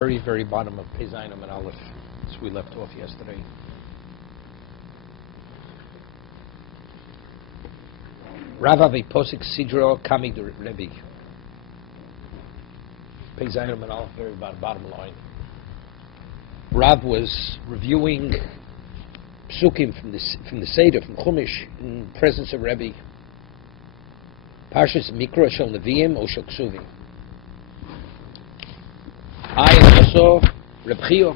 Very, very bottom of Pezainam and Aleph, as we left off yesterday. Rav Avi Posik Sidro Kami de Rebbe. Pezainam and Aleph, very bottom line. Rav was reviewing psukim from the Seder, from Chumash, in presence of Rebbe. Parshas Mikra Shel Neviim O Shel Ksuvim. I and also Reb Chia.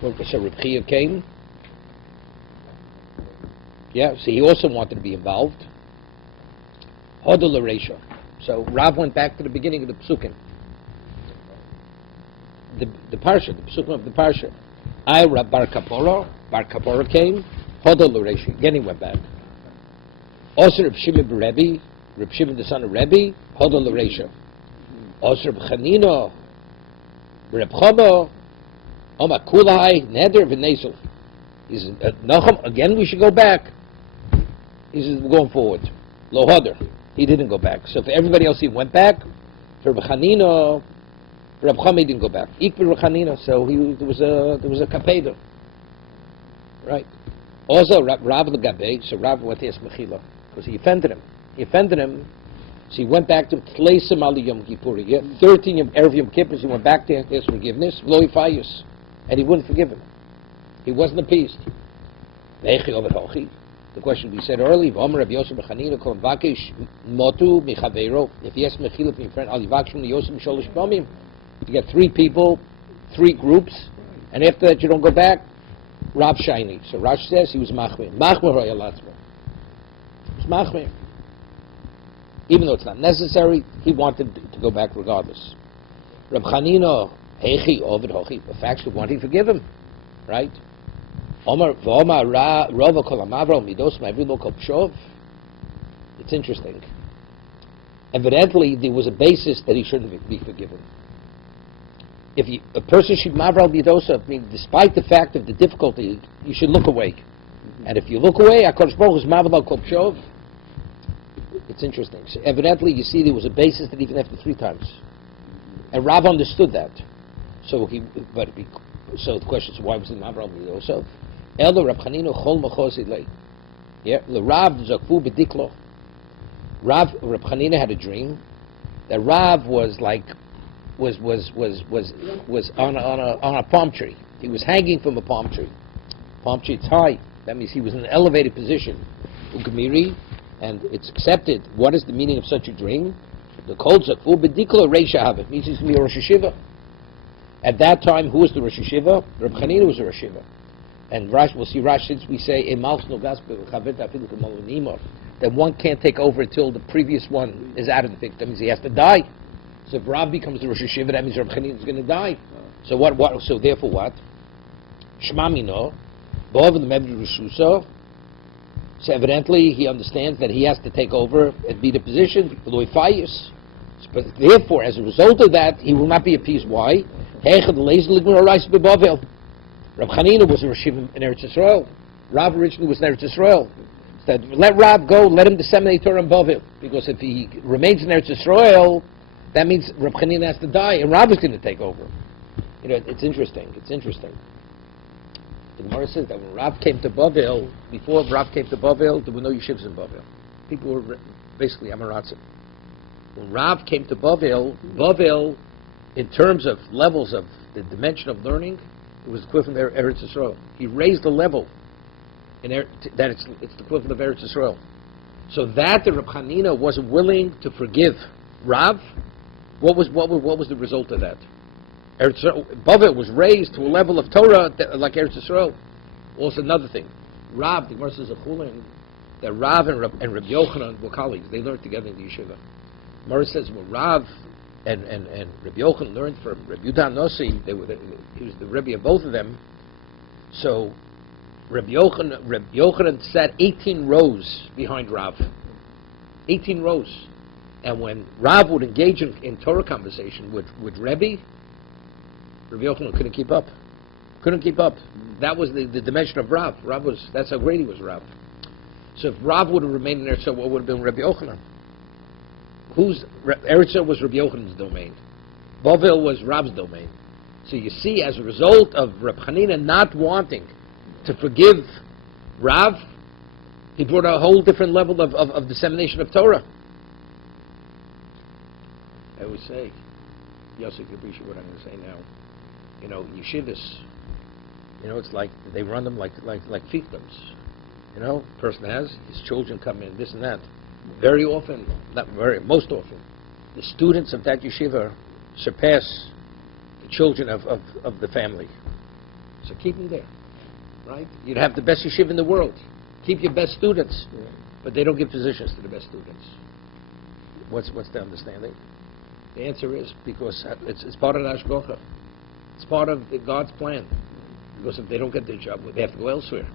So Reb Chia came. Yeah, so he also wanted to be involved. Hodol Reisha. So Rav went back to the beginning of the psukim. The parsha, the psukim of the parsha. I Rab Bar Kapora came. Hodol Reisha. Again he went back. Also Reb Shimon Rebbe, Reb Shimon the son of Rebbe, Hodol Reisha. Also Reb Chanina, Reb Chama, Oma Kulai, Neder V'Nesel. He says, Nachum, again we should go back. He says, we're going forward. Lo Hodor. He didn't go back. So for everybody else, he went back. For Reb Chanina, Reb Chama, he didn't go back. Ikber Reb Chanina, so there was a kapeda. Right. Also, Rav L'Gabei, so Rav went to ask Mechila, because he offended him. So he went back to place him Ali Yom Kippur. 13 Erev Yom Kippur, he went back there to ask forgiveness, Lo Yifayus, and he wouldn't forgive him. He wasn't appeased. The question we said earlier, if he asks Mechila from your friend, Ali Vaksh from the Yosef Sholish Pamim, you get 3 people, 3 groups, and after that you don't go back, Rav Shaini. So Rash says he was Machmir. Machmir Hoyalatzma. He was Machmir. Even though it's not necessary, he wanted to go back regardless. Reb Chanina, Hechi, Ovid Hochi, the facts would want to forgive him, right? It's interesting. Evidently, there was a basis that he shouldn't be forgiven. If a person should mavral bidosa, I mean, despite the fact of the difficulty, you should look away. And if you look away, HaKadosh Baruch Hu is mavral kol pshov. It's interesting. So evidently, you see, there was a basis that even after 3 times, and Rav understood that. So the question is, why was he mavral bidosa? Elo Rab Chanina chol machosi lei. Yeah, the Rav zakfu bediklo. Rab Chanina had a dream that Rav was on a palm tree. He was hanging from a palm tree. Palm tree, it's high. That means he was in an elevated position. Ugamiri, and it's accepted. What is the meaning of such a dream? The kol zakfu bediklo reisha havet means he's going to be a Rosh Hashiva. At that time, who was the Rosh Hashiva? Rab Chanina was a Rosh Hashiva. And Rash, we'll see Rash, since we say that one can't take over until the previous one is out of the picture. That means he has to die. So if Rav becomes the Rosh Hashiva, that means Rab Chanina is going to die. So what? So therefore what? Shmamino, Bov the Mebdi Rishuso. So evidently he understands that he has to take over and be the position, but therefore, as a result of that, he will not be appeased. Why? Rav Chanina was a Rosh Hashiva in Eretz Yisrael. Rav originally was in Eretz Yisrael. So let Rav go, let him disseminate Torah in Bavil, because if he remains in Eretz Yisrael, that means Rav Chanina has to die, and Rav is going to take over. You know, it's interesting. The Gemara says that when Rav came to Bavil, before Rav came to Bavil, there were no yeshivas in Bavil. People were basically Amaratzim. When Rav came to Bavil, in terms of levels of the dimension of learning, it was the equivalent of Eretz Yisrael. He raised the level that it's the equivalent of Eretz Yisrael. So that the Reb Chanina wasn't willing to forgive Rav, what was the result of that? Bavel was raised to a level of Torah like Eretz Yisrael. Also another thing, Rav, the Gemara says that Rav and Reb Yochanan were colleagues. They learned together in the yeshiva. Gemara says when Rav and Reb Yochanan learned from Reb Yudah Nossi, he was the Rebbe of both of them. So Reb Yochanan sat 18 rows behind Rav. 18 rows. And when Rav would engage in Torah conversation with Rebbe Yochanan couldn't keep up. That was the dimension of Rav. That's how great he was, Rav. So if Rav would have remained in there, so what would have been Rebbe Yochanan? Eretz was Rabbi Yochanan's domain. Bavel was Rav's domain. So you see, as a result of Reb Chanina not wanting to forgive Rav, he brought a whole different level of dissemination of Torah. I always say, Yosef, you appreciate what I'm going to say now. You know, yeshivas, you know, it's like they run them like fiefdoms. You know, person has his children come in, this and that. Very often, most often, the students of that yeshiva surpass the children of the family. So keep them there, right? You'd have the best yeshiva in the world. Keep your best students, but they don't give positions to the best students. What's the understanding? The answer is because it's part of the Hashgacha. It's part of God's plan. Because if they don't get their job, they have to go elsewhere.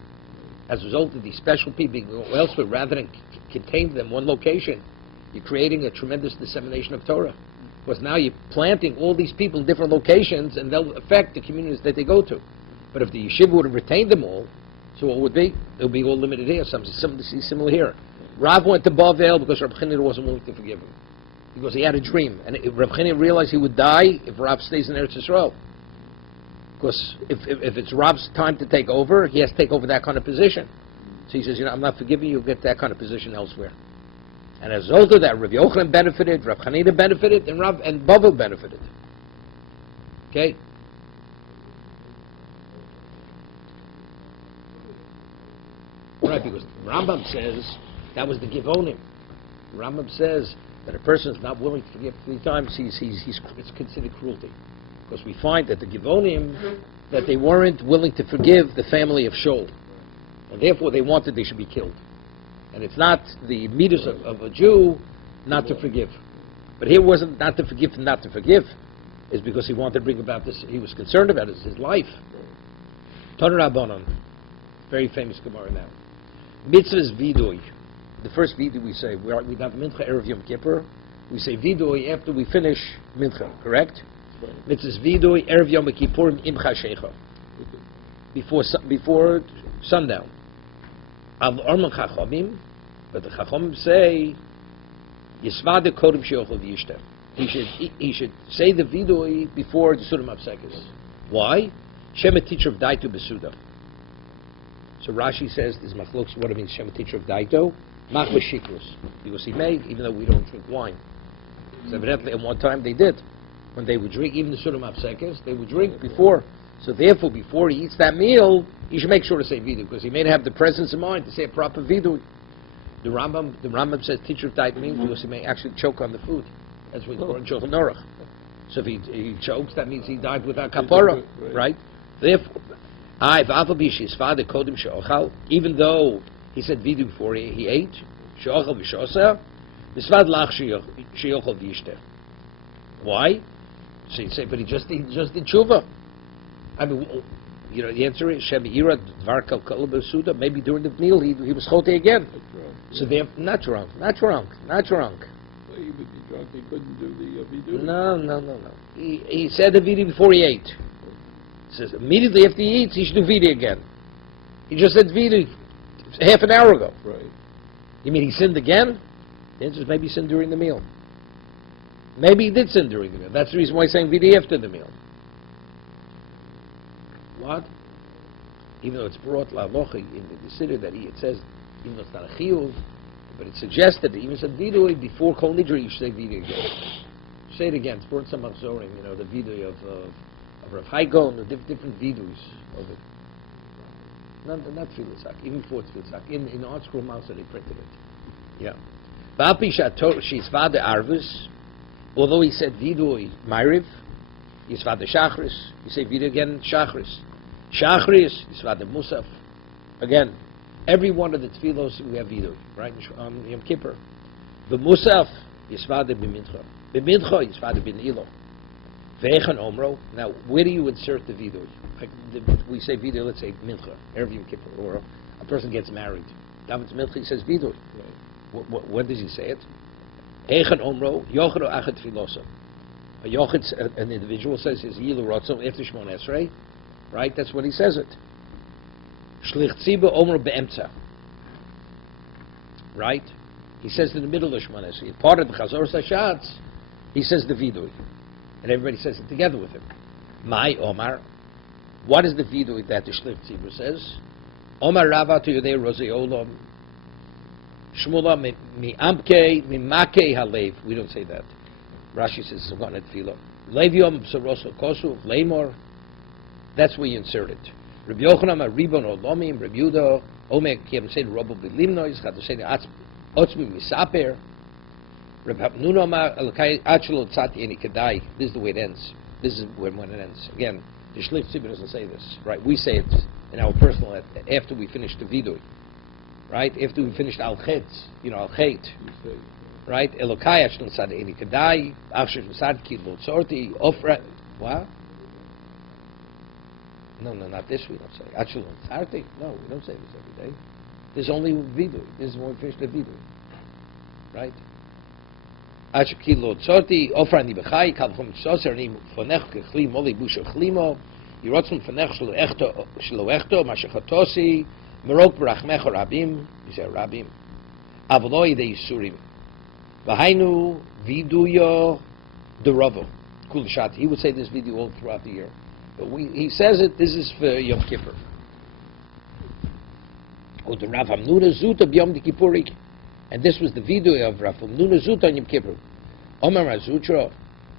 As a result of these special people going elsewhere, rather than contain them in one location, you're creating a tremendous dissemination of Torah. Because now you're planting all these people in different locations, and they'll affect the communities that they go to. But if the yeshiva would have retained them all, so what would be? It would be all limited here. Something similar here. Rav went to Bavel because Reb Chanina wasn't willing to forgive him. Because he had a dream. And Reb Chanina realized he would die if Rav stays in Eretz Yisrael. Because if it's Rav's time to take over, he has to take over that kind of position. So he says, I'm not forgiving you, get that kind of position elsewhere. And as a result of that, Rav Yochanan benefited, Reb Chanina benefited, and Bavel benefited. Okay? Right, because Rambam says that was the Givonim. Rambam says that a person is not willing to forgive 3 times, it's considered cruelty. Because we find that the Givonim, that they weren't willing to forgive the family of Shaul. And therefore they wanted they should be killed. And it's not the meters of a Jew not to forgive. But here wasn't not to forgive and not to forgive. It's because he wanted to bring about this, he was concerned about his life. Tanur Rabbanon, very famous Gemara now. Mitzvah's vidui. The first vidui we say, we have Mincha Erev Yom Kippur. We say vidui after we finish Mincha, correct? Mitzvah's vidui Erev Yom Kippur im Chashecha. Before sundown. Av Orman Chachamim, but the Chachamim say, Yisvade Kodem Sheochel V'Yishteh. He should say the vidui before the Surim Apsekis. Why? Shem a teacher of Daitu Besuda. So Rashi says, this machlokes, what it means, Shem a teacher of Daito, Mach Shikrus. Because he may, even though we don't drink wine. So evidently at one time they did. When they would drink, even the Surim Apsekis, they would drink before. So therefore, before he eats that meal, he should make sure to say vidu, because he may have the presence of mind to say a proper vidu. The Rambam says teacher of Daito means because he may actually choke on the food. That's what it's called Shulchan. So if he chokes, that means he died without kapara, right? Therefore, even though he said vidu before he ate, why? So you say, but he just did tshuva. I mean, you know, the answer is Shemi'ira Dvar Kalkala Besuda. Maybe during the meal he was chote again. So they're not drunk. Well, he would be drunk. He couldn't do the vidu. No. He said the vidu before he ate. He says immediately after he eats, he should do vidu again. He just said vidu half an hour ago. Right. You mean he sinned again? The answer is maybe he sinned during the meal. Maybe he did sin during the meal. That's the reason why he's saying vidu after the meal. What? Even though it's brought la'alochi in the city that it says, even though it's not a chiyuv, but it suggested that even said vidu before kol nidra you should say vidu again. Say it again. It's brought some machzorim, you know, the vidu of Rav Haigon, the different vidus of it. Not Tfilasak, even before Tfilasak. In Art Scroll Mouse they printed it. Yeah. V'alpi she's vade arvus, although he said vidu ma'ariv, Yisvade Shachris, you say vidu again, Shachris. Shachris, Yisvade Musaf. Again, every one of the tefillos we have vidu, right? On Yom Kippur. The Musaf, Yisvade B'mincha. B'mincha, Yisvade B'nilo. Ve'echan Omro. Now, where do you insert the vidu? Like we say vidu, let's say Mincha, Erev Yom Kippur, or a person gets married. David's Mincha, he says vidu. Right. When does he say it? Echan Omro, Yochero Achat Tfilosa. A yochid, an individual says his yilu rotzon after Shmon Esrei, right? That's when he says it. Shlich tziba omer be'emtza, right? He says in the middle of Shmon Esrei. Part of the Chazor Sashatz, he says the vidui. And everybody says it together with him. My Omar. What is the vidui that the Shlich Tzibur says? Omar Rava to Yudei Rozei Olam. Shmula mi amke mi make halev. We don't say that. Rashi says it's one at tefillah. Levium saroso kosu lemor. That's where you insert it. Rabbi Yochanan Ribon Olomim. Rabbi Yudah Omer Kiem said Rabbi Bilimnois Chadaseni Otzmi Misaper. Rabbi Hamnun Omar Alakai Achlo Tzati Eni Kedai. This is the way it ends. This is when it ends. Again, the Shlich Tzibur doesn't say this, right? We say it in our personal after we finish the vidui, right? After we finished al chetz, al chet, right? Elokai Achlo Tzati Eni Kedai. Achshir Misadki Lo Tzorti Ofra. What? No, not this we don't say. Actually, no, we don't say this every day. There's only vidui. This is when we finish the vidui. Right? Achuk kilo tzorti, ofra ni b'chai, kalchum tzoser, ni fonech kechli, moli busha chlimo, yirotzum fonech shelo echto, mashachatosi, merok barachmecha rabim, yizeh rabim, avoloi de yisurim. V'hainu viduyo deravo. Kul shat. He would say this video all throughout the year. But he says it, this is for Yom Kippur. And this was the video of Rav Hamnuna Zuta on Yom Kippur. Omar Azutra,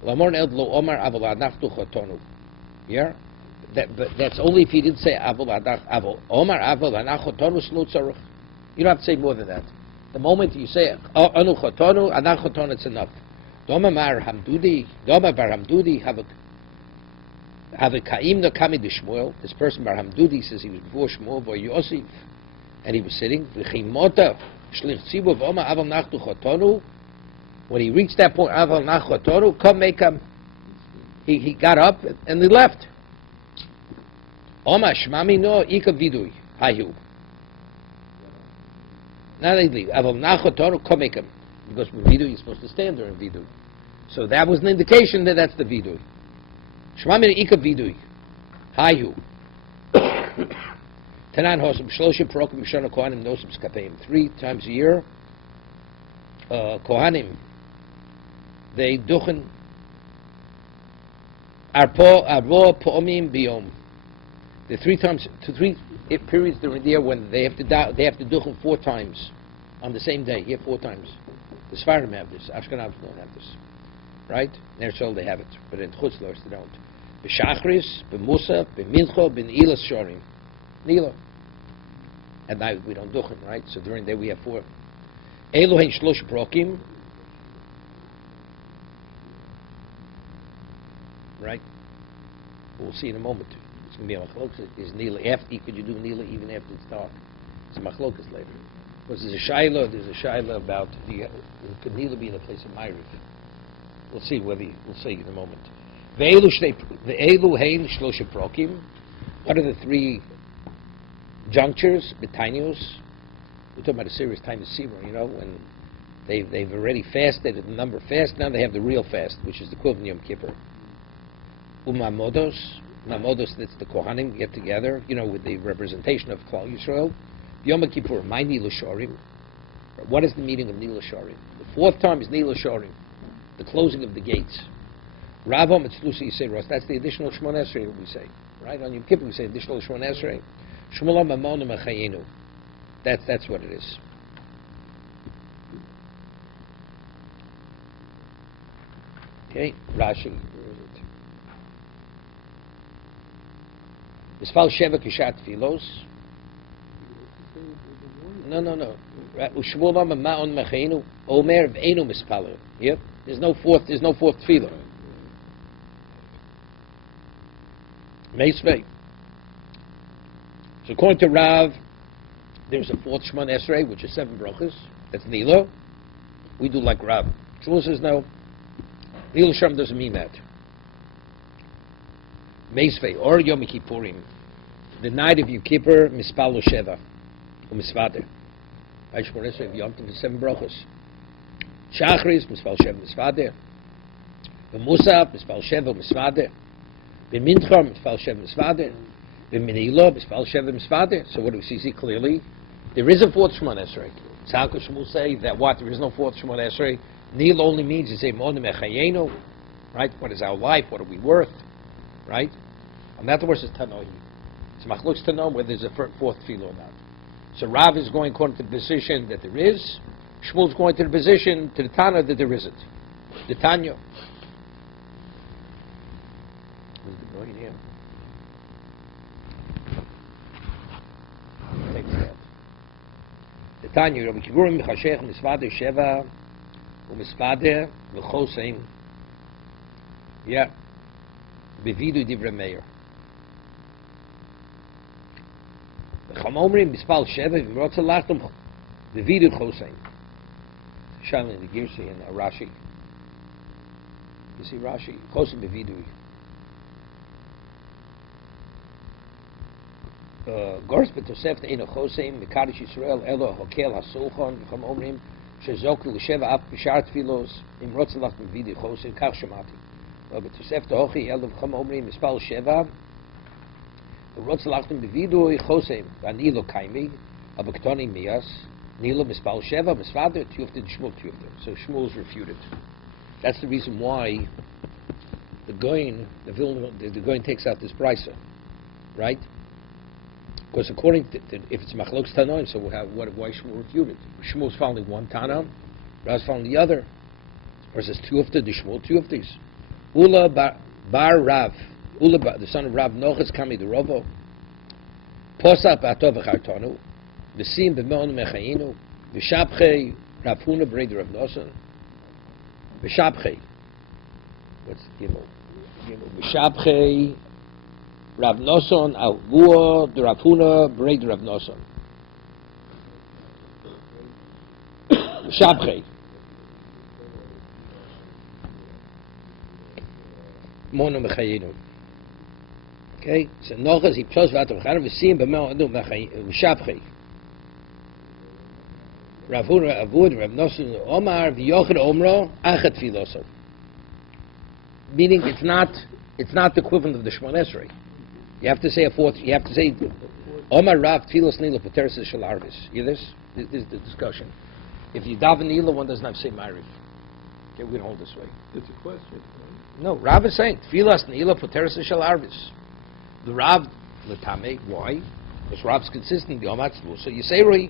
Lamor Eldlo Omar Avol Adachtu Chotonu. Yeah? But that's only if he didn't say Avol Adach Omar Avol Adach Chotonu Slo Tzarech. You don't have to say more than that. The moment you say Anu Chotonu, Adach Chotonu, it's enough. Doma Mar Hamdudi, Doma Bar Hamdudi, have a Kaim no Kami de Shmuel. This person Bar Hamdudi says he was before Shmuel by Yosef, and he was sitting. V'chimota Shlich Tzibur v'Oma Aval Nachtu Chotonu. When he reached that point, Aval Nach Chotonu, come make him. He got up and he left. Oma Shmami no Ika Vidui Hayu. Now they leave. Aval Nach Chotonu, come make him. Because with Vidui you're supposed to stand during Vidui. So that was an indication that that's the Vidui. Shmami no Ika Vidui Hayu. Tanan Hosam Shlosha Parokim Shana Kohanim Nosam Skapeim. 3 times a year, Kohanim, they duchen Arvo Po'omim Biyom. The 3 periods during the year when they have to duchen 4 times on the same day. Here 4 times. The Sfarim have this. Ashkenazim don't have this, right? In Eretz they have it, but in Chutz La'aretz they don't. B'Shachris, b'Musaf, b'Mincha, b'Neilas Shorim. Nila. At night we don't duchen, right? So during the day we have 4. Elohein Shlosh Prokim. Right? We'll see in a moment. It's going to be a machlokas. Is Nila after? Could you do Nila even after it's dark? It's a machlokas later. Because there's a shaila about could Nila be in the place of Ma'ariv? We'll see we'll see in a moment. Ve'elohein Shlosh Prokim. What are the 3 junctures, betanios? We're talking about a serious time of Sivra, when they've already fasted the number fast, now they have the real fast, which is the equivalent of Yom Kippur. Mamodos, that's the Kohanim get together, with the representation of Klal Yisrael. Yom Kippur, my Nila Shorim. What is the meaning of Nila Shorim? The 4th time is Nila Shorim, the closing of the gates. Ravam Etzlusi Yisei, that's the additional Shmon Esrei we say, right? On Yom Kippur we say additional Shmon Esrei. Shmuel Mamonu Mechayenu. That's what it is. Okay, Rashi. Mispal Sheva Kishat Filos. No. Shmuel Mamonu Mechayenu. Omer V'enu Mispalu. Yep. There's no fourth tefillah. Meisvei. So according to Rav, there's a 4th Shemon Esrei, which is 7 brachas. That's Nilo. We do like Rav. Shmuel says no. Nilo Shem doesn't mean that. Meisvei, or Yom Kippurim. The night of Yom Kippur, Mispalo Sheva, or Misvater. Right, Shemon Esrei, Yom Kippur, 7 brachas. Shachris, Mispal Sheva, Misvater. Musaf, Mispal Sheva, Misvater. B'Mincha, Mispal Sheva, Misvater. So what do we see clearly? There is a 4th Shemon Esrei. So how could Shmuel say that there is no 4th Shemon Esrei? Nil only means you say Monim Echayenu. right? What is our life? What are we worth, right? And that the word is Tanoim. So Machlokes Tanoim whether there's a fourth tefillah or not. So Rav is going according to the position that there is. Shmuel's going to the position, to the Tana, that there isn't. The Tanya. Where's the boy here? Takes that. The Tanya, Rabbi Kivurim Michashech Misvader Sheva Umisvader V'choseim. Yeah. Bevidu Divrei Meir. V'chamomrim Mispal Sheva V'mrotza Lachtum Bevidu Choseim. Shining in the Girsi and Rashi. You see Rashi? Choseim Bevidu. Gors betosef te'eno choseim mekadish Yisrael elo hokel hasulchan v'cham omrim shezok l'sheva ap b'shar tfilos im rotzalach b'vidi choseim kach shemati betosef te'ochi elo v'cham omrim mispal sheva rotzalach b'vidu choseim v'anilo kaimi ab'ktoni miyas nilo mispal sheva misvader tiyufte d'shmul tiyufte. So Shmuel's refuted. That's the reason why the Goyin takes out this brisa, right? Because according to if it's Machlokes Tanoim, so why Shmuel refuted? Shmuel's founding one Tana, Rav's founding the other. Or says Tiyufta, the Shmuel Tiyuftis. Ula bar Rav, the son of Rav Nochas Kami the Rovo. Posat ba'atov v'chartonu, v'sim b'meon mechayinu, v'shabchei Rav Huna b'rei Rav Nosan, v'shabchei. What's the Gimel? V'shabchei Rav Noson al Vua the Rav Huna b'rei Rav Noson. V'shabchei. Mono mechayinu. Okay, so Nochas he plus v'atav v'chana v'sim b'meon v'shabchei. Rav Huna Avud Rav Noson Omar v'yochid Omro achat filoso. Meaning it's not the equivalent of the Shemon Esrei. You have to say a fourth. You have to say Omar Rav Tfilos Nilo Pateres Shel Arvis. You hear this? This is the discussion. If you daven Nilo, one doesn't have to say Ma'ariv. Okay, we can hold this way. It's a question. Right? No, Rav is saying Tfilos Nilo Pateres Shel Arvis. The Rav Latame. Why? Because Rav's consistent. The Omar Tzlu. So you say Roi.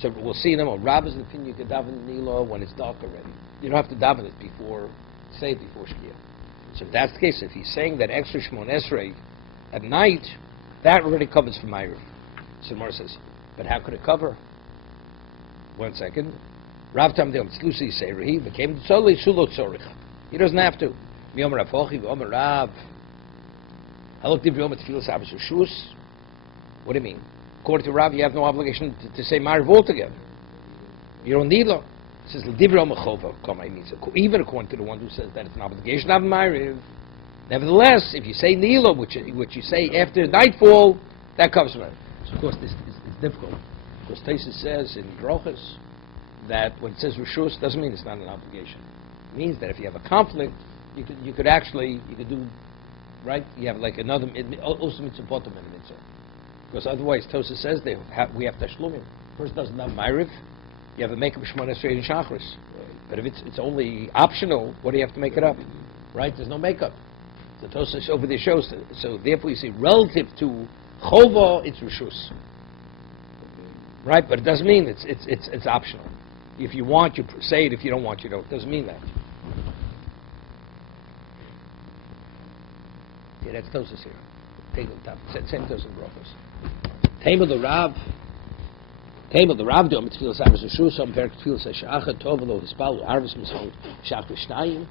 So we'll see in a moment. Rav is the opinion you can daven Nilo when it's dark already. You don't have to daven it before. Say it before Shkia. So if that's the case, if he's saying that extra Shemon Esrei at night, that already covers for Ma'ariv. So Mor says, but how could it cover? 1 second. Rav Tam Deom Tzlusi Seiri became Tzoli Sulot Tzorich. He doesn't have to. Miyomer Afochi, Miyomer Rav. Halok Div Yom Tfilas Abbas Ushus. What do you mean? According to Rav, you have no obligation to say Ma'ariv altogether. You don't need law. It says even according to the one who says that it's an obligation of Ma'ariv. Nevertheless, if you say Nilo, which you say after nightfall, that covers Ma'ariv. So of course this is difficult because Taisus says in Brochus that when it says Rishus doesn't mean it's not an obligation. It means that if you have a conflict, you could do right. You have like another also mitzvah bottom in the mitzvah because otherwise Taisus says we have Tashlumim. First doesn't have Ma'ariv. You have to make up Shemona Esrei and Shachris. Right. But if it's only optional, what do you have to make it up? Right? There's no makeup. The Tosas over there shows that. So therefore you see relative to Chova, it's Rishus. Right? But it doesn't mean it's optional. If you want, you say it. If you don't want, you don't. It doesn't mean that. Yeah, that's Tosas here. Take the top. Same Tosas and Brochus. Table the Rav. Table the Rav Dom Tfilas Abbas Ushus Am Perk Tfilas Shachar Tovelo Hispal Arvis Mishol Shachar Shnayim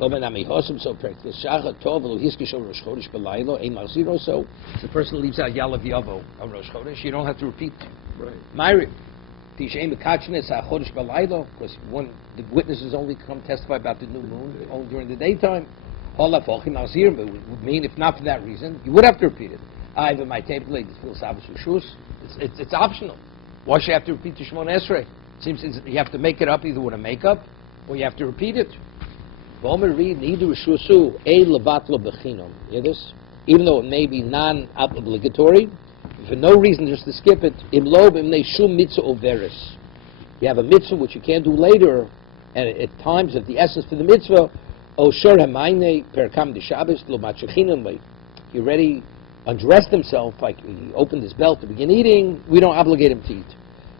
Lo Ben Ami Hosam So Perk Tfilas Shachar Tovelo Hiskishol Rosh Chodesh Belaylo Ein Malziro. So the person leaves out Yalav Yavo on Rosh Chodesh. You don't have to repeat. Right. Ma'ariv Tishem Bekachnes HaChodesh Belaylo, because when the witnesses only come testify about the new moon only during the daytime. Holaf Ochim Malzir would mean if not for that reason you would have to repeat it. I have my table late Tfilas Abbas Ushus. It's optional. Why should you have to repeat the Shemona Esrei? It seems you have to make it up either with a makeup or you have to repeat it. Hear this? Even though it may be non-obligatory, for no reason just to skip it, you have a mitzvah which you can't do later, and at times of the essence for the mitzvah, O Shor Hamaine Perkam de Shabbos Lo Machachinam. He already undressed himself, like he opened his belt to begin eating. We don't obligate him to eat.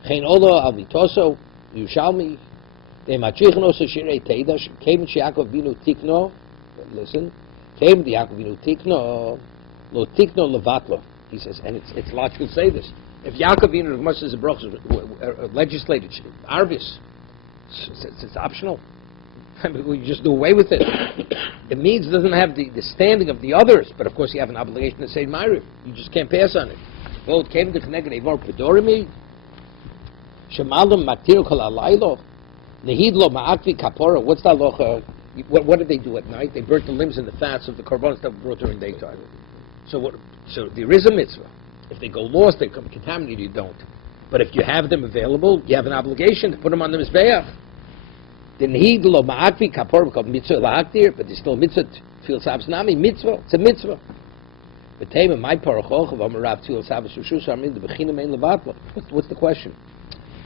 Chen Olo Alvitoso Yushalmi. De Machichno Shirei Teidash came Yaakov Vinu Tikno. Listen, came the Yaakov Vinu Tikno Lo Tikno Levatlo. He says, and it's logical to say this. If Yaakov Vinu Ramas is a brach legislated Arvis, it's optional. I mean, we just do away with it. It means it doesn't have the standing of the others, but of course you have an obligation to say Ma'ariv. You just can't pass on it. Well, it came to connect Evor Pedorimi, Shemalum Matir Kol Alaylo, Nehidlo Ma'akvi Kapora. What's that locha? What did they do at night? They burnt the limbs and the fats of the korbanos that were brought during daytime. So there is a mitzvah. If they go lost, they become contaminated, you don't. But if you have them available, you have an obligation to put them on the mizbeach. Then he lo ma'akvi kapor called mitzvah la'aktir, but there's still mitzvah fil sabs nami mitzvah. It's a mitzvah. But tema my parachoch of amarav fil sabs ushus armin the bechina mein levatlo. What's the question?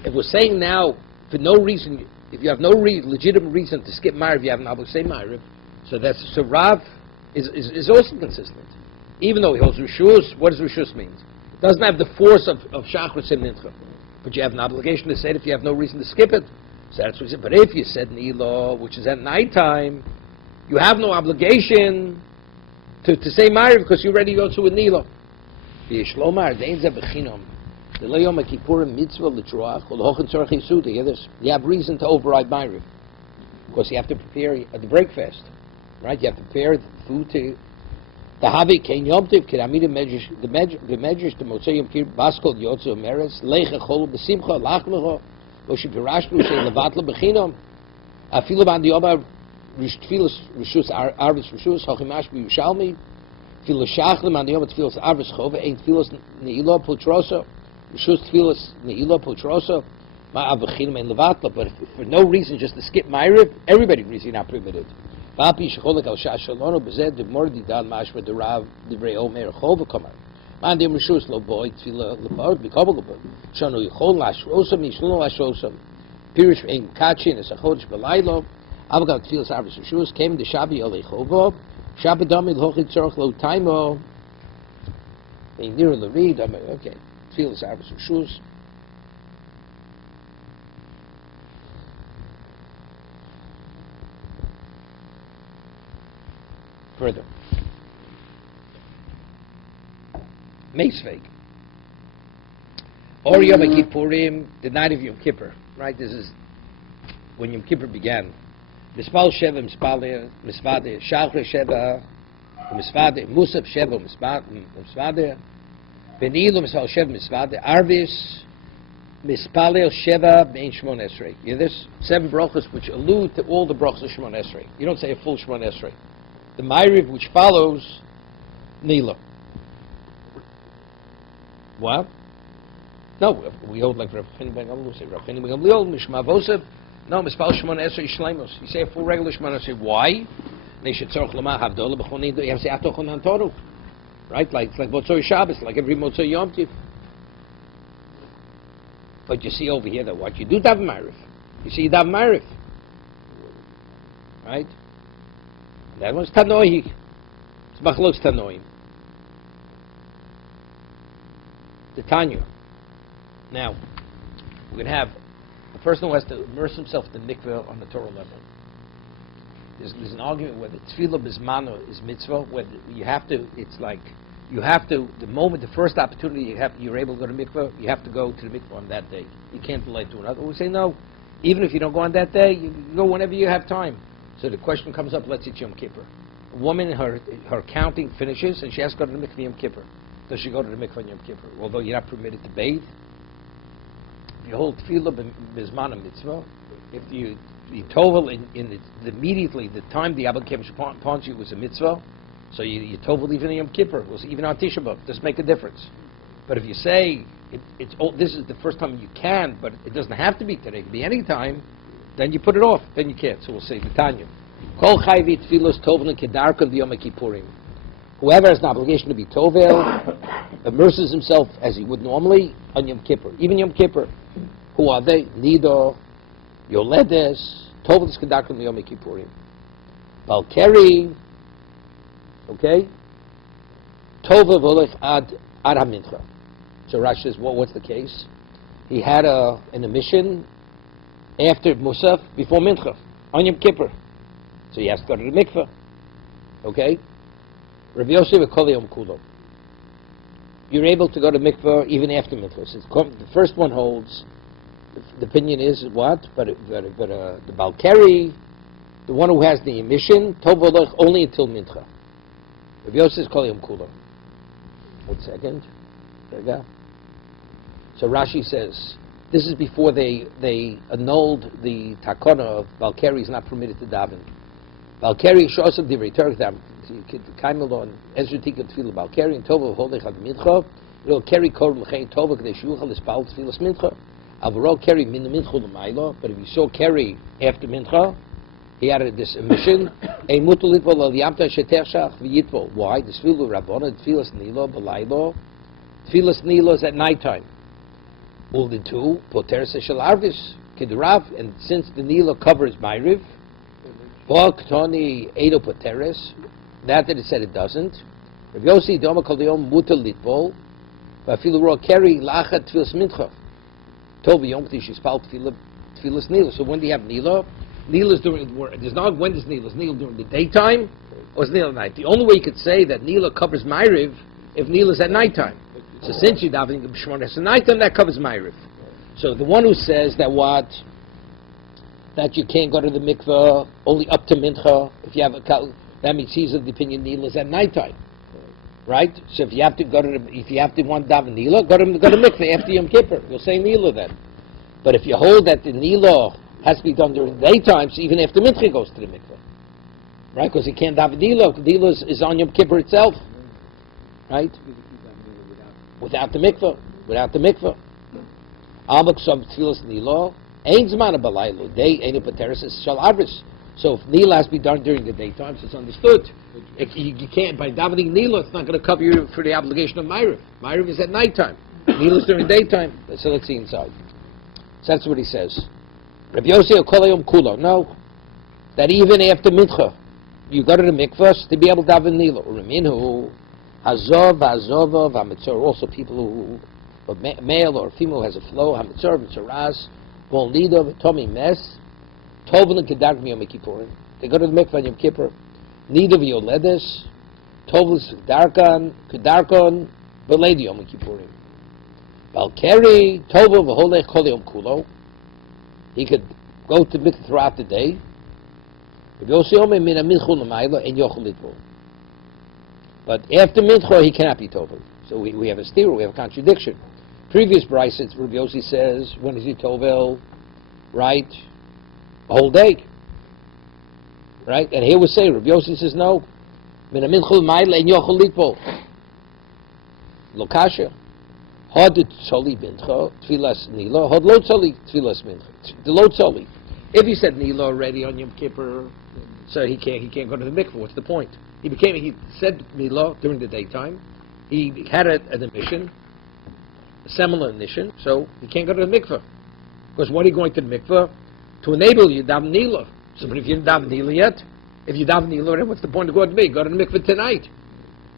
If we're saying now for no reason, if you have no legitimate reason to skip Ma'ariv, you have an obligation to say Ma'ariv. So Rav is also consistent. Even though he holds Rishus, what does Rishus mean? It doesn't have the force of Shachris and Mincha. But you have an obligation to say it if you have no reason to skip it. So that's what he said. But if you said Nilo, which is at nighttime, you have no obligation to say Ma'ariv because you already go to a Nilo. You have reason to override Ma'ariv. Because you have to prepare the breakfast. Right? You have to prepare the food to the Havi Ken Yomtiv, Kiramida the measures to Motzayim Kir Baskol Yotzo Meres, Leicha Chol Besimcha, Lachmecho, Oshipirashlu, Say Levatla Bechinom, Afilaban Dioba, Rishfilas Rishus Arvis Rishus, Hochimash Yushalmi, Filashachlim and Dioba Tfilas Arvis Chova, Ain't Filas Neilo Putroso, Rishus Tfilas Neilo Putroso, Ma'avachinim and Levatla, but for no reason just to skip Ma'ariv, everybody agrees you're not permitted. Papi shecholik al shashalono bezed de mordi dan mashma de rav divrei omer chova kamar. Man dem rishus lo boy tfila lepar bikabel lepar. Shanu yichol lashrosa mishlo lashrosa. Pirish ein kachin es a chodesh belaylo. Avagal tfilas arvis rishus came de shabi olei chova. Shabadami l'hochit tzorach lo taimo. Ein nir l'reed. Okay. Tfilas arvis rishus. Further, Meisveg, or Yom Kippurim, the night of Yom Kippur. Right, this is when Yom Kippur began. Mispal Sheva, Mispade, Shachre Sheva, Mispade, Musaf Sheva, Mispade, Benilo Mispal Sheva, Mispade, Arvis, Mispalel Sheva, Bein Shmon Esrei. You hear this? 7 brachos which allude to all the brachos of Shmon Esrei. You don't say a full Shmon Esrei. The Ma'ariv which follows Nila. What? No, we hold like Rav Chini Ben Gamliel. Say Rav Chini Ben Gamliel, Mishma Vosev. No, Mispal Shmon Esrei Shleimos. You say a full regular Shmon Esrei. Why? They should tzorch lema havdola b'choni. You have to say atochon hantoru. Right? Like Motzoi Shabbos, like every Motzoi Yom Tiv. But you see over here that what you do Dav Ma'ariv. You see Dav Ma'ariv. Right? That one's Tanoi. It's Machlokes Tanoim. The Tanya. Now, we're going to have the person who has to immerse himself in the mikveh on the Torah level. There's an argument whether Tefillah Bismano is mitzvah, whether you have to, it's like, you have to, the moment, the first opportunity you're able to go to mikveh, you have to go to the mikveh on that day. You can't delay to another. We say no, even if you don't go on that day, you go whenever you have time. So the question comes up, let's say Yom Kippur. A woman, her counting finishes, and she has to go to the mikveh Yom Kippur. Does she go to the mikveh on Yom Kippur? Although you're not permitted to bathe. If you hold tefillah b'zman mitzvah, if you tovel immediately, the time the Abba came upon you was a mitzvah, so you tovel even on Yom Kippur, even on Tisha B'Av, doesn't make a difference. But if you say, this is the first time you can, but it doesn't have to be today, it can be any time, then you put it off, then you can't. So we'll say, Tanya. Kol chayvi tfilos tovel kedarkon v'yom kippurim. Whoever has an obligation to be tovel, immerses himself as he would normally on Yom Kippur. Even Yom Kippur. Who are they? Nido, Yoledes, tovel kedarkon v'yom kippurim. Balkari, okay, Tova v'olech ad ha-mincha. So Rashi says, well, what's the case? He had an emission after Musaf, before Mincha, on Yom Kippur. So he has to go to the mikveh. Okay? Rabbi Yosef v'kol yom kulo. You're able to go to mikveh even after Mincha. So the first one holds, the opinion is what? But the Balkari, the one who has the emission, Tov v'olech only until Mincha. Rabbi Yosef kol yom kulo. 1 second. There you go. So Rashi says, this is before they annulled the takana of Balkari is not permitted to daven. Balkari shosam divrei Torah dam kaimelon Ezra Tika tefillah Balkari and Tova holdech ad mincha. It'll carry kol l'chein Tova k'dei shuyuchal l'spal tefillas mincha. Avro carry min mincha l'maylo. But if you saw carry after mincha, he had this emission. Ein mutal litvol al yamta shetershach v'yitvol. Why? The tefillah rabbona tefillas nilo b'laylo. Tefillas nilo is at nighttime. Moved into Poteres Shel Arvis Kidrav, and since the Nila covers Ma'ariv, Toni Edo Poteres, that it said it doesn't. Rav Yossi Doma Kol Yom Mutal Litbol, Vafilu Ro Keri Lachat Tfilas Mincha. Tov Yom K'tish Yispal Tfilas Nila. So when do you have Nila? Nila is during there's not when does Nila? Is Nila during the daytime or is Nila at night? The only way you could say that Nila covers Ma'ariv if Nila is at nighttime. So since you're davening b'shmones nighttime, that covers Ma'ariv. So the one who says that that you can't go to the mikveh only up to mincha, if you have that means he's of the opinion Nila is at nighttime, right? So if you have to want to daven Nila, go to mikveh after Yom Kippur. You'll say Nila then. But if you hold that the Nila has to be done during the daytime, so even after mincha goes to the mikveh, right? Because he can't daven Nila. Nila is on Yom Kippur itself, right? Without the mikveh. Amok sub tfilas nilo, ein zman balaylo. Day ein pateres shal avris. So if nila has to be done during the daytime, so it's understood. You can't by davening nila. It's not going to cover you for the obligation of Ma'ariv. Ma'ariv is at nighttime. Nila is during daytime. So let's see inside. So that's what he says. Rabbi Yossi kol yom kulo. No, that even after mincha, you go to the mikvah to be able to daven nila. Ureminhu. Hazov, Hazova, Hamitzor, also people who, a male or female who has a flow, Hamitzor, Mitzoraz, Vol Nida, Vitomi Mes, Tovin and Kedark Yom Kippurim. They go to the mikvah on Yom Kippur. Nida Violedes, Tovlis Kedarkon, Veledi Yom Kippurim. Balkeri, Tova, V'holech Kol Yom Kulo. He could go to mikvah throughout the day. V'yosiyome min ha-minchul l'mayla en yochel litvo. But after Mincha, he cannot be Tovel. So we have a stira, we have a contradiction. Previous Bryce, Rabbi Yossi says, when is he Tovel? Right? A whole day. Right? And here we say, Rabbi Yossi says, no. Min ha-minchul ma'ila en yochel litvo. Lokasha. Hod tzoli mincha, tfilas nila. Hod lo tzoli, tfilas mincha. The lo tzoli. If he said nila already on Yom Kippur, so he can't go to the mikveh. What's the point? He said Mila during the daytime. He had an emission, a seminal emission, so he can't go to the mikveh. Because what are you going to the mikveh? To enable you to daven Nila. So, but if you didn't daven Nila yet, if you daven Nila, what's the point of going to go to the mikveh tonight?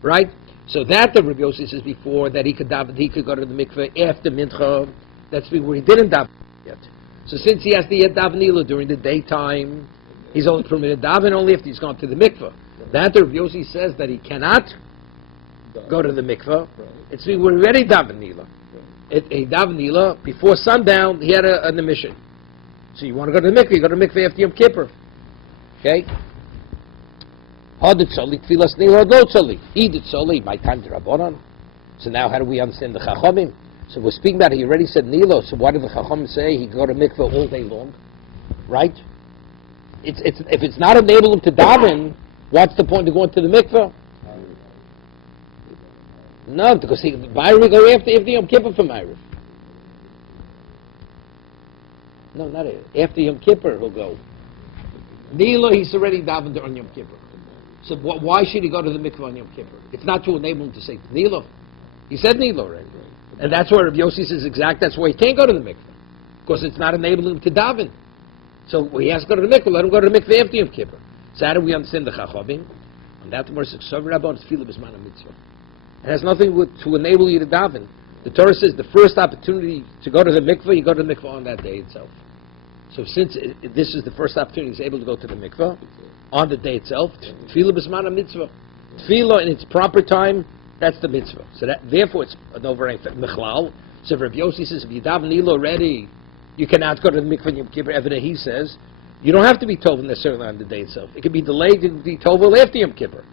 Right? So that the Rabbi Yossi says before, that he could go to the mikveh after Mincha. That's where he didn't daven yet. So since he has to yet daven Nila during the daytime, he's only permitted daven only if he's gone to the mikveh. That the Rabbi Yossi says that he cannot go to the mikveh. It's we were already daven Nila. He daven Nila before sundown. He had an emission. So you want to go to the mikveh? You go to the mikveh after Yom Kippur. Okay. Hadit tzoli tfilas Nila no tzoli. Idit tzoli my time to Rabbanan. So now how do we understand the Chachamim? So we're speaking about he already said Nila. So why did the Chachamim say he could go to mikveh all day long? Right. If it's not enable him to daven. What's the point of going to the mikveh? No, because Ma'ariv go after Yom Kippur for Ma'ariv. No, not after Yom Kippur he'll go. Nila, he's already davened on Yom Kippur. So why should he go to the mikveh on Yom Kippur? It's not to enable him to say Nila. He said Nila already. And that's where Rabbi Yossi says exact, that's why he can't go to the mikveh. Because it's not enabling him to daven. So he has to go to the mikveh, let him go to the mikveh after Yom Kippur. So how do we understand the Chachamim? And that word is Ksav Rabban Tefillah B'zman HaMitzvah. It has nothing to enable you to daven. The Torah says the first opportunity to go to the mikveh, you go to the mikveh on that day itself. So since this is the first opportunity he's able to go to the mikveh on the day itself, Tefillah B'zman HaMitzvah. Tefillah in its proper time, that's the mitzvah. So that, therefore it's an overnight mechlal. So if Rabbi Yossi says, if you daven Nilo already, you cannot go to the mikveh in Yom Kippur. Evidently he says, you don't have to be tovel necessarily on the day itself. It can be delayed, it can be tovel after Yom Kippur.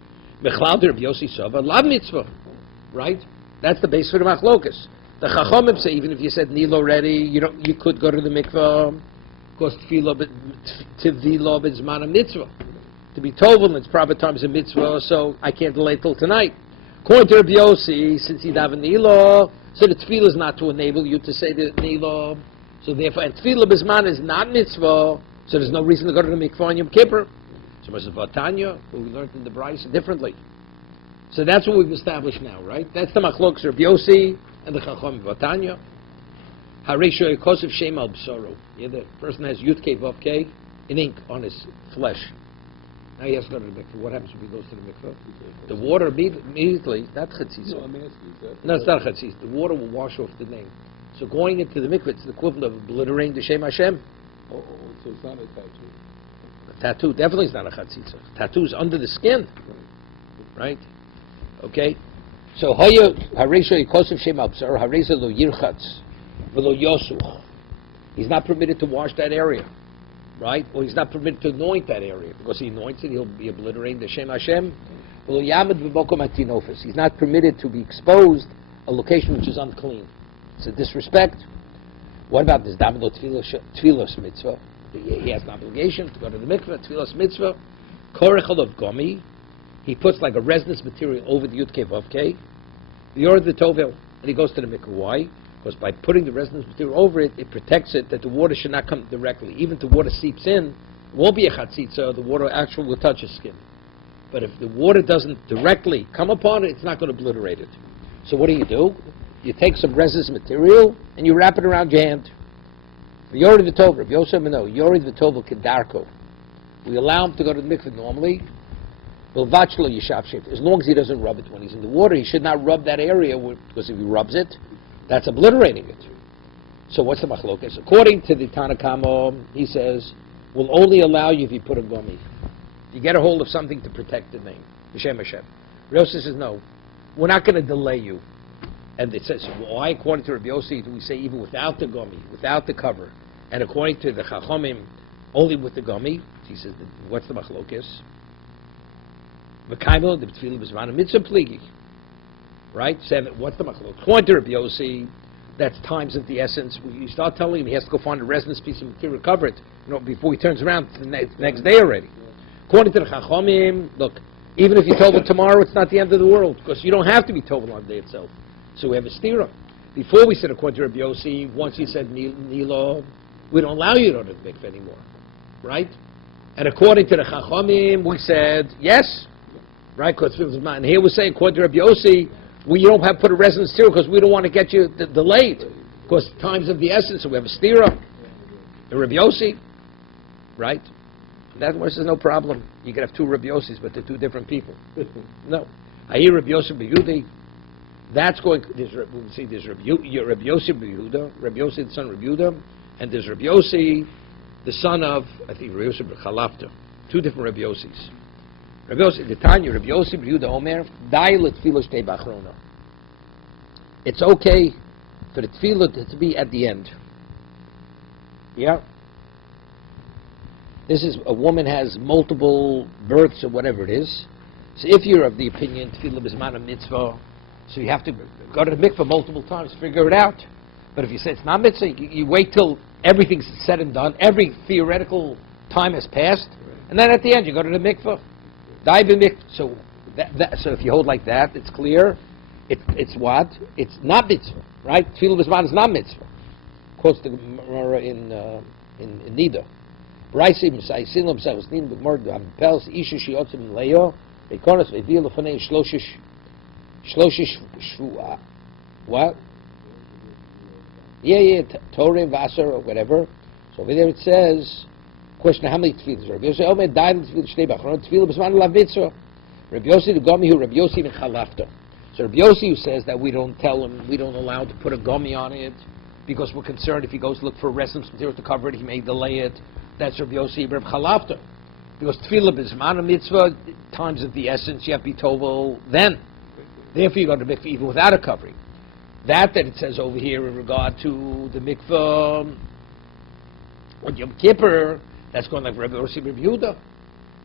Mechlal de Rabbi Yossi Sova, lav mitzvah. Right? That's the base for the machlokas. The Chachamim say, even if you said Nilo already, you could go to the mikveh, because Tefillah b'zman mitzvah. To be tovel in its proper time is a mitzvah, so I can't delay till tonight. According to Rabbi Yossi, since you have a Nilo, so the tefillah is not to enable you to say the Nilo. So therefore, and tefillah b'zman is not mitzvah, so there's no reason to go to the mikvah on Yom Kippur. So it's Vatanya, who we learned in the Bryce differently. So that's what we've established now, right? That's the machlokes Rabbi Yossi and the Chacham Vatanya. Haresho Yekosef Shem al B'soro. Yeah, the person has Yud Kei Vav Kei in ink on his flesh. Now he has to go to the mikveh. What happens when he goes to the mikveh? The water immediately, not chatzitza. No, I'm asking you. No, it's not chatzitza. The water will wash off the name. So going into the mikveh, it's the equivalent of obliterating the Shem Hashem. Oh, so it's not a tattoo. A tattoo definitely is not a chatzitza. Tattoo is under the skin, right? Okay. So Hoya Haresha Yikosef Shem Al B'sar Haresa Lo Yirchatz V'Lo Yosuch. He's not permitted to wash that area, right? Or he's not permitted to anoint that area, because he anoints it, he'll be obliterating the Shem Hashem. V'Lo Yamad V'Bokom Atinofis. He's not permitted to be exposed a location which is unclean. It's a disrespect. What about this Davlo Tfilos mitzvah? He has an obligation to go to the mikveh, Tfilos mitzvah. Korechel of Gomi. He puts like a resonance material over the Yud Kei Vav Kei. The Yor the Tovel, and he goes to the mikveh. Why? Because by putting the resonance material over it, it protects it that the water should not come directly. Even if the water seeps in, it won't be a chatzitza, the water actually will touch his skin. But if the water doesn't directly come upon it, it's not going to obliterate it. So what do? You take some resonance material and you wrap it around your hand. Yori v'tov, Rav Yosef Mino, Yori v'tov kedarko. We allow him to go to the mikveh normally. V'vachlo yishav shift. As long as he doesn't rub it when he's in the water, he should not rub that area, because if he rubs it, that's obliterating it. So what's the machlokas? According to the Tanakama, he says, we'll only allow you if you put a gummy. You get a hold of something to protect the name. Hashem Hashem. Rav Yosef says, no, we're not going to delay you. And it says, why, according to Rabbi Yossi, do we say even without the gummy, without the cover? And according to the Chachamim, only with the gummy? He says, what's the machlokes? V'kaimel, the B'tfilah B'zman Mitzvah Pligi. Right? 7. What's the machlokes? According to Rabbi Yossi, that's times of the essence. You start telling him he has to go find a resonance piece of material, cover it, before he turns around the next day already. According to the Chachamim, look, even if you tovel tomorrow, it's not the end of the world, because you don't have to be tovel on the day itself. So we have a stira. Before we said, according to Rabbi Yossi, once he said Nilo, we don't allow you to go to the mikveh anymore. Right? And according to the Chachamim, we said, yes. Right? And here we say, according to Rabbi Yossi, you don't have to put a resonance stira because we don't want to get you delayed. Because time's of the essence, so we have a stira. And Rabbi Yossi, right? And that one says, no problem. You can have two Rabbi Yossis, but they're two different people. No. I hear Rabbi Yossi B'Yudi. That's going. There's Rabbi Yossi B'Yehuda, Rabbi Yossi the son of Rabbi Yehuda, and there's Rabbi Yossi, the son of, I think, Rabbi Yossi B'Chalafta. Two different Rabbi Yossis. Rabbi Yossi, the Tanya, Rabbi Yossi B'Yehuda Omer, Dai L'Tfilah Shtei B'Achrona. It's okay for the tefillah to be at the end. Yeah. This is, a woman has multiple births or whatever it is. So if you're of the opinion, tefillah b'zman mitzvah, so you have to go to the mikveh multiple times to figure it out. But if you say it's not mitzvah, you wait till everything's said and done, every theoretical time has passed, and then at the end you go to the mikveh. Dive in mikveh. So, so if you hold like that, it's clear. It's what? It's not mitzvah, right? Tefillah b'zman is not mitzvah. Quotes the Gemara in Nida. Raisim Saisin themselves Nin b'Gemara Hampels Isha Shiotzim Leo Bekonos V'Vil Lefanei Shloshish Shvua. What? Yeah, Torah Vassar or whatever. So over there it says Question: how many tefillahs? Rabbi Yossi Omer died in tefillah shtei b'achronot tefillah b'zman lav mitzvah. Rabbi Yossi the gomi who Rabbi Yossi min chalafta. So Rabbi Yossi who says that we don't tell him, we don't allow him to put a gomi on it because we're concerned if he goes to look for resin material to cover it, he may delay it. That's Rabbi Yossi Rabbi chalafta. Because tefillah b'zman mitzvah, times of the essence, you have to be tovel then. Therefore you go to mikveh even without a covering. That it says over here in regard to the mikveh on Yom Kippur, that's going like Rabbi Yossi Rabbi Yehuda,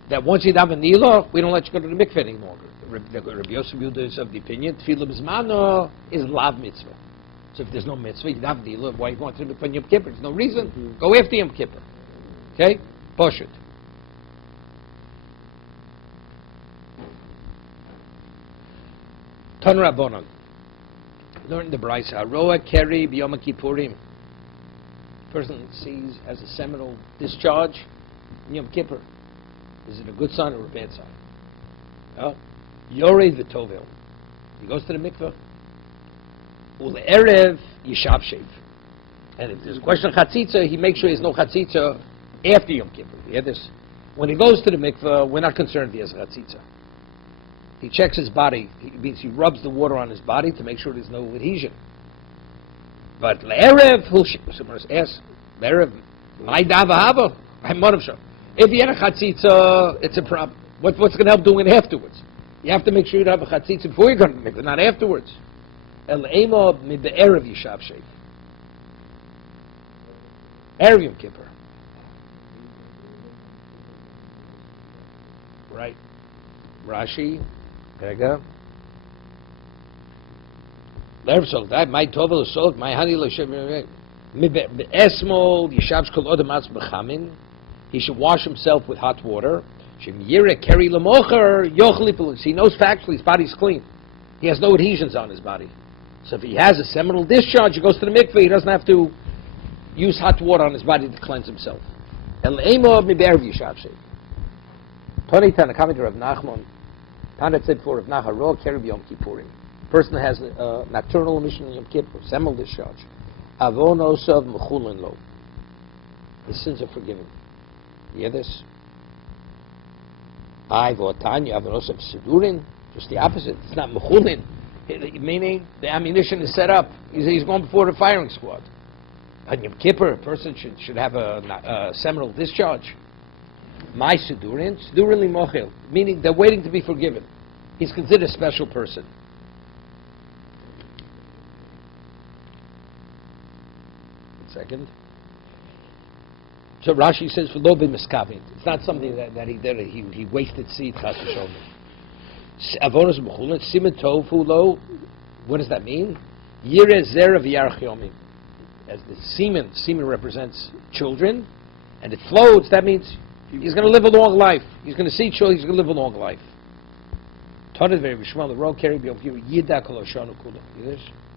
that once you have a nila, we don't let you go to the mikveh any longer. Rabbi Yossi Yehuda is of the opinion tefillah b'zmano is lav mitzvah. So if there's no mitzvah, you have nila. Why you going to the mikveh on Yom Kippur? There's no reason. Mm-hmm. Go after Yom Kippur. Okay, push it. Ton Rabbanon. Learn the Brayso. Haroa keri b'yom kippurim. Person sees as a seminal discharge in Yom Kippur. Is it a good sign or a bad sign? No. Yored v'tovel. He goes to the mikveh. Ule'erev yishav shev. And if there's a question of chatzitza, he makes sure there's no chatzitza after Yom Kippur. You hear this? When he goes to the mikveh, we're not concerned if he has chatzitza. He checks his body. It means he rubs the water on his body to make sure there's no adhesion. But le'erev, someone asks, le'erev, my davahava, I'm moravshav. If you had a chatzitza, it's a problem. What's going to help doing it afterwards? You have to make sure you have a chatzitza before you go to the mikveh, not afterwards. El ema mid be'erev yishav shev. Erev Yom Kippur. Right. Rashi. רגע. לערב סולת, my tovel salt, my honey l'shem, be'esmol yishav shkol odem atz b'chamin. He should wash himself with hot water. Shem yireh keri l'mocher yochli. He knows factually his body's clean. He has no adhesions on his body. So if he has a seminal discharge, he goes to the mikveh. He doesn't have to use hot water on his body to cleanse himself. El emo mi'be'erev yishav shev. Tony Tana, commentator of Nachman. Tana said for Rav Nachman, Ro Kerib Yom Kippurim. Person that has a nocturnal emission in Yom Kippur, seminal discharge. Avon osav mechulin lo. His sins are forgiven. You hear this? I v'otanya avon osav sidurin. Just the opposite. It's not mechulin. Meaning the ammunition is set up. He's going before the firing squad. On Yom Kippur, a person should have a seminal discharge. My Sidurin Limochel, meaning they're waiting to be forgiven. He's considered a special person. Second. So Rashi says for Lobi Miskavin. It's not something that he did. He wasted seed. Avonos Mechulin Simen Tofu Lo. What does that mean? Yireh Zerav Yarach Yomim. As the semen represents children, and it floats. That means he's going to live a long life. He's going to see children. He's going to live a long life.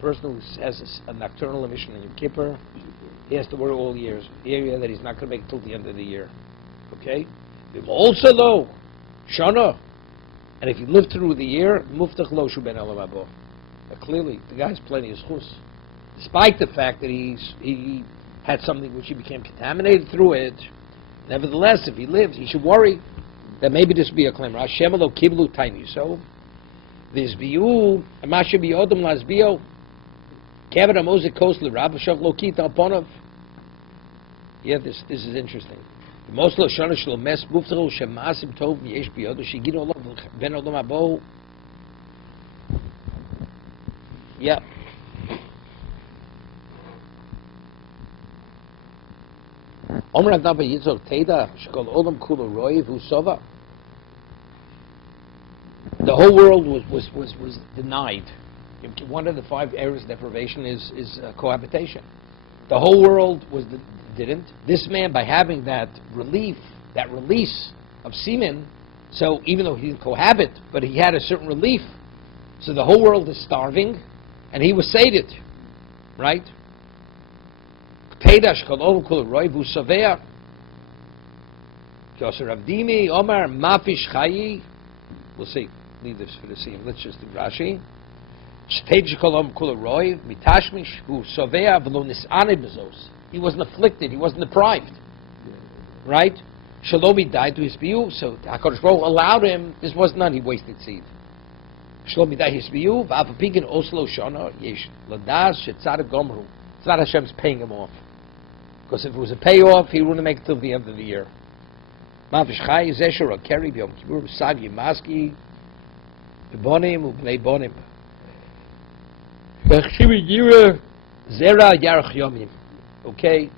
Person who has a nocturnal emission in Yom Kippur, he has to worry all years. Area that he's not going to make till the end of the year. Okay? Also, though, Shana, and if you live through the year, Muftach Lo Shu Ben Olam Habo. Clearly, the guy's plenty of schus. Despite the fact that he had something which he became contaminated through it, nevertheless, if he lives, he should worry that maybe this will be a claim. Hashem lo kiblu tiny. So, this biu, amashe biodem lasbio, kavod amozik kos l'rabashav lo kita uponov. Yeah, this is interesting. Most lo shana shlo mes muftaru shemasim tov yesh biyodo shigino lo ben odom abo. Yeah. The whole world was denied. One of the 5 areas of deprivation is cohabitation. The whole world didn't. This man, by having that release of semen, so even though he didn't cohabit, but he had a certain relief, so the whole world is starving, and he was sated, right? We'll see. Leave this for the scene. Let's just do Rashi. He wasn't afflicted. He wasn't deprived. Right? Shlomi died to his biyu, so HaKadosh Baruch Hu allowed him. This was not he wasted seed. Shlomi died his biyu. V'apapigin oslo shana yesh ladas shetzad gomru. It's not Hashem's paying him off, because if it was a payoff, he wouldn't make it till the end of the year. Mavish Chayei Sarah Keri b'Yom Kippur Sav Yimaski b'Bonim u'Bnei Bonim. V'chshiv Yira Zera Yarach Yomim. Okay,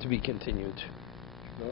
to be continued. No.